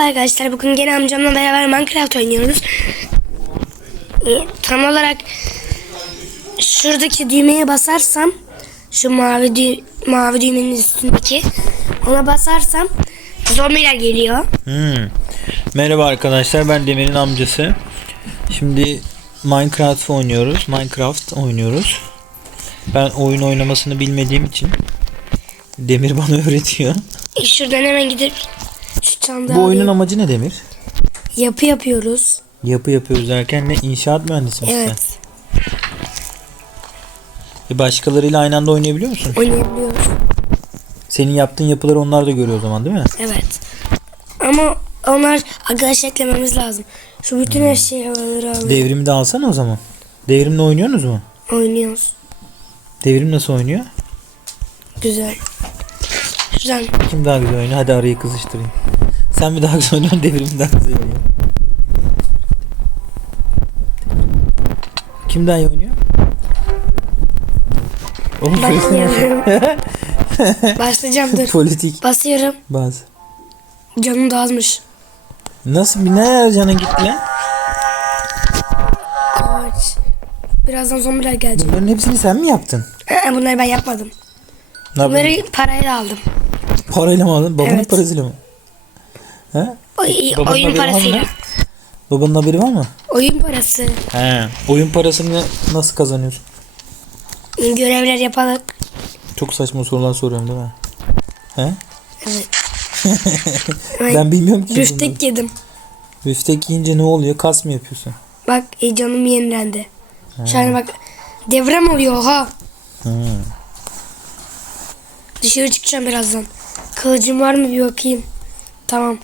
Merhaba arkadaşlar. Bugün gene amcamla beraber Minecraft oynuyoruz. Ee, tam olarak şuradaki düğmeye basarsam şu mavi dü- mavi düğmenin üstündeki ona basarsam zombiler geliyor. Hmm. Merhaba arkadaşlar ben Demir'in amcası. Şimdi Minecraft oynuyoruz. Minecraft oynuyoruz. Ben oyun oynamasını bilmediğim için Demir bana öğretiyor. E, şuradan hemen gidip sandığı Bu oyunun amacı ne Demir? yapı yapıyoruz. Yapı yapıyoruz derken ne inşaat mühendisi misin Evet. sen? E başkalarıyla aynı anda oynayabiliyor musun? Oynayabiliyoruz. Senin yaptığın yapıları onlar da görüyor o zaman değil mi? Evet. Ama onlar arkadaş eklememiz lazım. Şu bütün Hmm. eşyaları alıp Devrimi de alsana o zaman. Devrimle oynuyorsunuz mu? oynuyoruz. Devrim nasıl oynuyor? Güzel. Şuradan Kim daha güzel oynuyor? Hadi arayı kızıştırayım. Sen mi daha güzel oynuyorsun? Devrim mi daha güzel oynuyor? Kim daha iyi oynuyor? Oğlum ben oynuyorum. Başlayacağım dur. Politik. Basıyorum. Baz. Canım da azmış. Nasıl bir ne canın gitti lan? Kaç. Birazdan zombiler gelecek. Bunların hepsini sen mi yaptın? Bunları ben yapmadım. Ne? Bunları parayla aldım. Parayla mı aldın? Babanın Evet. parasıyla mı? He? Oy, Babanın oyun haberi var mı parasıyla. Babanın haberi var mı? Oyun parası. He. Oyun parasını nasıl kazanıyorsun? Görevler yaparak. Çok saçma sorular soruyorum değil mi? He? Evet. Ben bilmiyorum ki. bunları. Yedim. Büftek yiyince ne oluyor? Kas mı yapıyorsun? Bak e, canım yenilendi. An bak devrem oluyor ha. Hı. Dışarı çıkacağım birazdan. Kılıcım var mı bir bakayım. Tamam.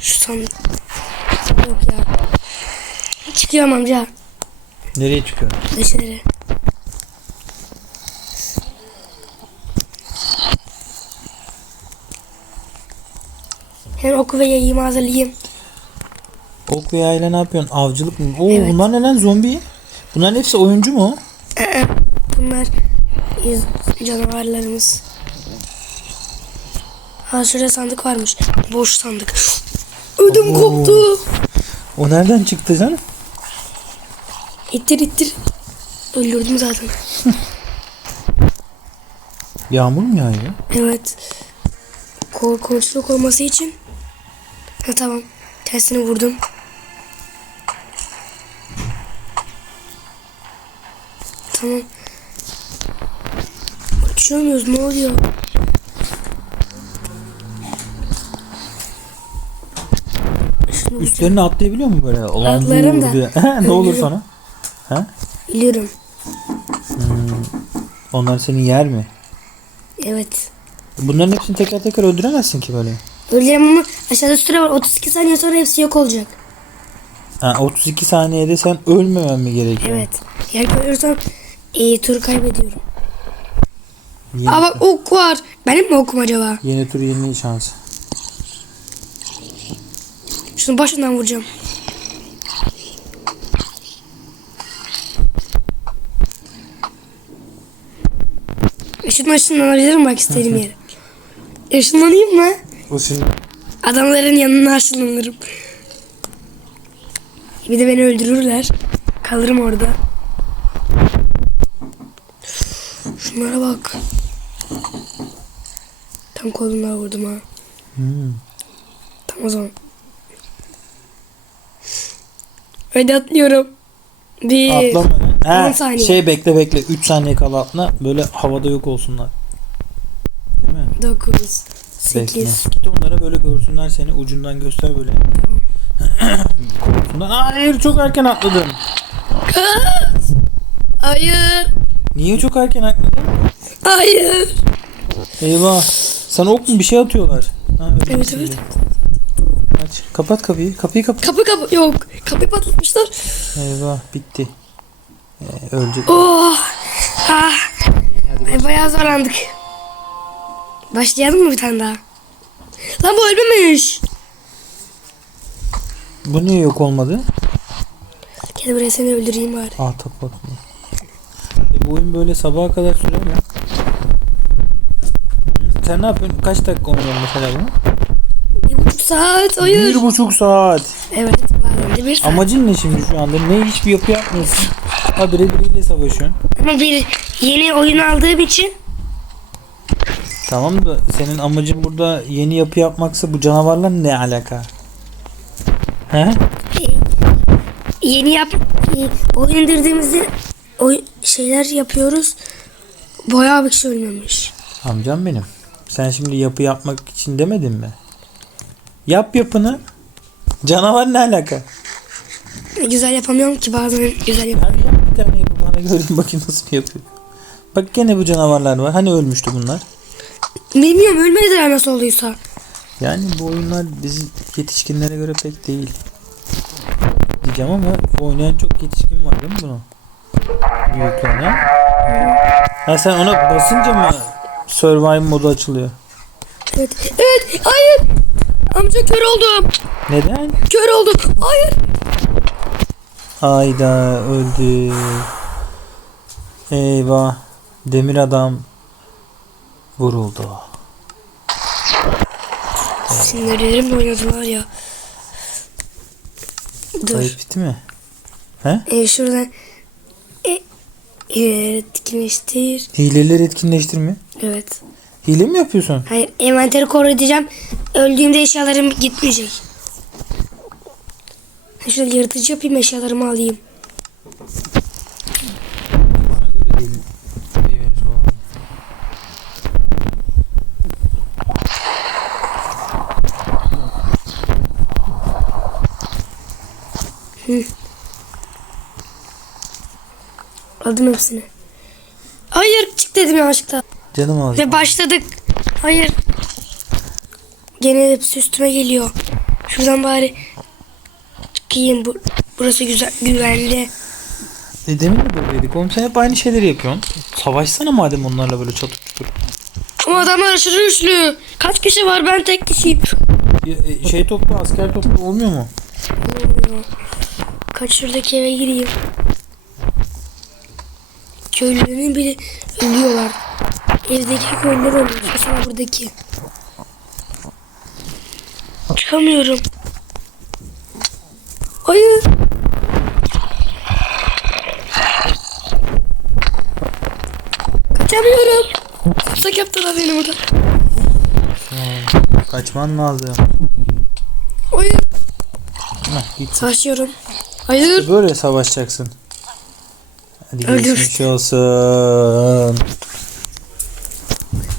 Şu san... Yok ya. Çıkıyorum amca Nereye çıkıyor? dışarı. Hem oku ve yayımı hazırlayayım. Ok ve yayla ne yapıyorsun? Avcılık mı? Oo Evet. bunlar ne lan zombi? Bunların hepsi oyuncu mu? Bunlar canavarlarımız. Ha şurada sandık varmış. Boş sandık. Ödüm Oo. koptu. O nereden çıktı canım? İttir ittir. Öldürdüm zaten. Yağmur mu yağıyor? Evet. Korkunçluk olması için. Ha tamam. Tersini vurdum. Tamam. Uçuyor muyuz? Ne oluyor? Şunu Üstlerine atlayabiliyor mu böyle? Ulan Atlarım da. diye. ne olur Ölürüm. sana? Ha? biliyorum. Onlar seni yer mi? Evet. Bunların hepsini tekrar tekrar öldüremezsin ki böyle. Öleceğim ama aşağıda süre var. 32 saniye sonra hepsi yok olacak. Ha, 32 saniyede sen ölmemen mi gerekiyor? Evet. Eğer ölürsem iyi tur kaybediyorum. Yeni, Aa bak ok var. Benim mi okum acaba? yeni tur yeni şans. Şunu başından vuracağım. Şunu ışınlanabilirim bak istediğim yere. Işınlanayım mı? O şimdi Adamların yanına ışınlanırım. Bir de beni öldürürler. Kalırım orada. Şunlara bak. Tam kolundan vurdum ha. Hmm. Tam o zaman. Hadi atlıyorum. Bir. Atlama. Ha, saniye. şey bekle bekle. 3 saniye kala atla. Böyle havada yok olsunlar. Değil mi? 9. Bekle. 8. Git onlara böyle görsünler seni. Ucundan göster böyle. Korksunlar. Hayır çok erken atladın. Hayır. Niye çok erken atladın? Hayır. Eyvah. Sana ok mu bir şey atıyorlar. Ha, öyle Evet misin evet. Aç. Kapat kapıyı. Kapıyı kapat. Kapı kapı yok. Kapıyı patlatmışlar. Eyvah bitti. Ee, ölecek. Oh. Ah. Hadi Ay, bayağı zorlandık. Başlayalım mı bir tane daha? Lan bu ölmemiş. Bu niye yok olmadı? Gel buraya seni öldüreyim bari. Ahtapot mu? E bu oyun böyle sabaha kadar sürer mi? sen ne yapıyorsun? Kaç dakika oynuyorsun mesela bunu? Bir buçuk saat oyun. Bir buçuk saat. Evet bazen de bir saat. Amacın ne şimdi şu anda? Ne hiçbir yapı yapmıyorsun? Habire biriyle savaşıyorsun. Ama bir yeni oyun aldığım için Tamam da senin amacın burada yeni yapı yapmaksa bu canavarla ne alaka? He? e, yeni yap e, oyun indirdiğimizde oy, şeyler yapıyoruz. Bayağı bir kişi oynamış. Amcam benim. Sen şimdi yapı yapmak için demedin mi? Yap yapını. Canavar ne alaka? Güzel yapamıyorum ki bazen güzel yap. Hadi yap bir tane yapı bana göreyim bakayım nasıl yapıyor. Bak gene bu canavarlar var. Hani ölmüştü bunlar? Bilmiyorum ölmediler nasıl olduysa. Yani bu oyunlar bizi yetişkinlere göre pek değil. Diyeceğim ama oynayan çok yetişkin var değil mi bunu? Büyüklerine. Ha sen ona basınca mı survival modu açılıyor? Evet. Evet. Hayır. Amca kör oldum. Neden? Kör oldum. Hayır. Ayda öldü. Eyvah. Demir adam vuruldu. Sinirlerimle oynadılar ya. Dur. Kayıp bitti mi? He? E, şuradan e, etkinleştir. Hileleri etkinleştirme. Evet. Hile mi yapıyorsun? Hayır envanteri koru edeceğim. Öldüğümde eşyalarım gitmeyecek. Şöyle yırtıcı yapayım eşyalarımı alayım. Bana göre değil. Beyefendi şu an. Aldım hepsini. Hayır çık dedim yanlışlıkla. Canım ağzım. Ve başladık. Hayır. Gene hepsi üstüme geliyor. Şuradan bari çıkayım. Bu, burası güzel, güvenli. E demin de böyleydik. Oğlum sen hep aynı şeyleri yapıyorsun. Savaşsana madem onlarla böyle çatıp tutup. Ama adamlar aşırı güçlü. Kaç kişi var ben tek kişiyim. Ya, e, Şey toplu asker toplu olmuyor mu? Olmuyor. Kaç şuradaki eve gireyim. Köylülerin bile ölüyorlar. Evdeki köylüler ölüyor. Mesela buradaki. Çıkamıyorum. Hayır. Kaçamıyorum. Tutsak yaptılar beni burada. Kaçman lazım. Hayır. Heh, git. Savaşıyorum. Hayır. Böyle savaşacaksın. Hadi Öldür. geçmiş olsun.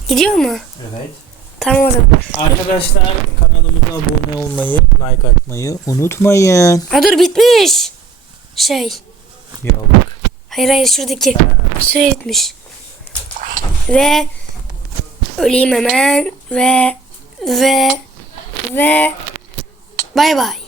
Gidiyor mu? Evet. Tamam o zaman. Arkadaşlar kanalımıza abone olmayı, like atmayı unutmayın. Ha dur bitmiş. Şey. Yok. Hayır hayır şuradaki. Süre bitmiş. Ve öleyim hemen ve ve ve bay bay.